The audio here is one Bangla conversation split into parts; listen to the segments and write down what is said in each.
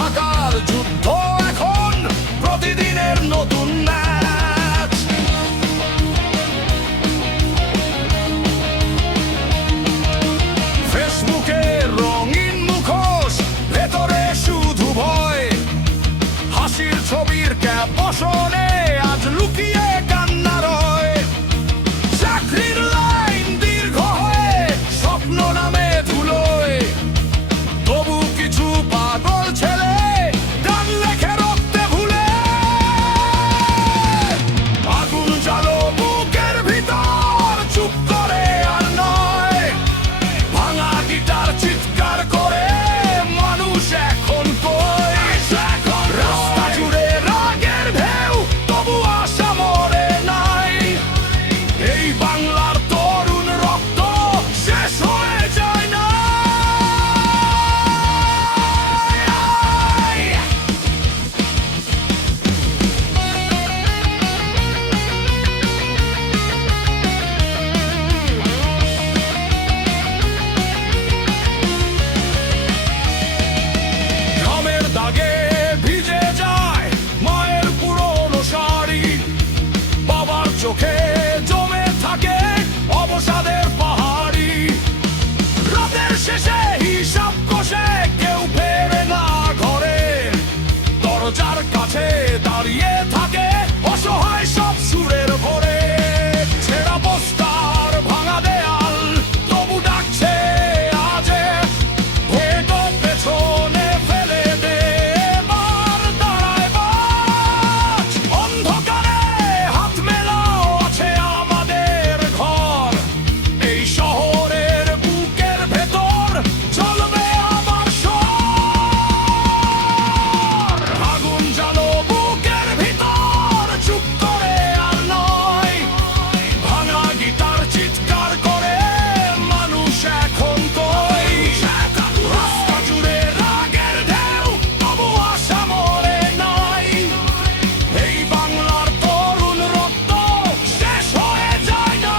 থাকার যুদ্ধ এখন প্রতিদিনের নতুন ম্যাচ। ফেসবুকে রঙিন মুখোশ, ভেতরে শুধু ভয়। হাসির ছবির ক্যাপশনে আজ লুকিয়ে কান্না রয়। চাকরির লাইন দীর্ঘ হয়ে স্বপ্ন নামে ধুলোয়, তবু কিছু পাগল ছেলে গান লেখে রক্তে ভুলে। আগুন জ্বালো বুকের ভিতর, চুপ করে আর নয়। ভাঙা গিটার চিৎকার করে মানুষ এখন কই। রাস্তা জুড়ে রাগের ঢেউ, তবু আশা মরে নাই। এই বাংলার তরুণ রক্ত শেষ হয়ে যায় না। ঘামের দাগে ভিজে যায় মায়ের পুরনো শাড়ি, বাবার চোখে জমে থাকে অবসাদের পাহাড়ি। রাতের শেষে হিসাব কষে কেউ ফেরে না ঘরে, দরজার কাছে দাঁড়িয়ে থাকে অসহায় সব সুরের ভরে। ছেঁড়া বস্তার ভাঙা দেয়াল, তবু ডাকছে আজে। ভেটো পেছনে ফেলে দে, এবার দাঁড়ায় বাজ। অন্ধকারে হাত মেলাও, আছে আমাদের ঘর। এই শহরের বুকের ভেতর চলবে আবার স্বর। আগুন জ্বালো বুকের ভিতর, চুপ করে আর নয়। ভাঙা গিটার চিৎকার করে মানুষ এখন কই। রাস্তা জুড়ে রাগের ঢেউ, তবু আশা মরে নাই। এই বাংলার তরুণ রক্ত শেষ হয়ে যায় না।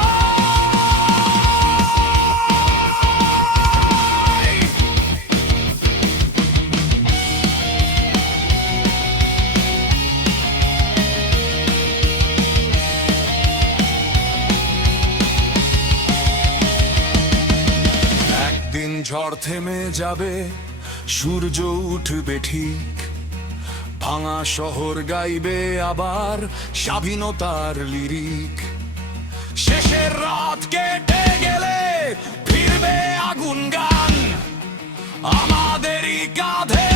একদিন ঝড় থেমে যাবে, সূর্য উঠবে ঠিক। ভাঙা শহর গাইবে আবার স্বাধীনতার লিরিক। শেষের রাত কেটে গেলে ফিরবে আগুন গান আমাদেরই কাঁধে।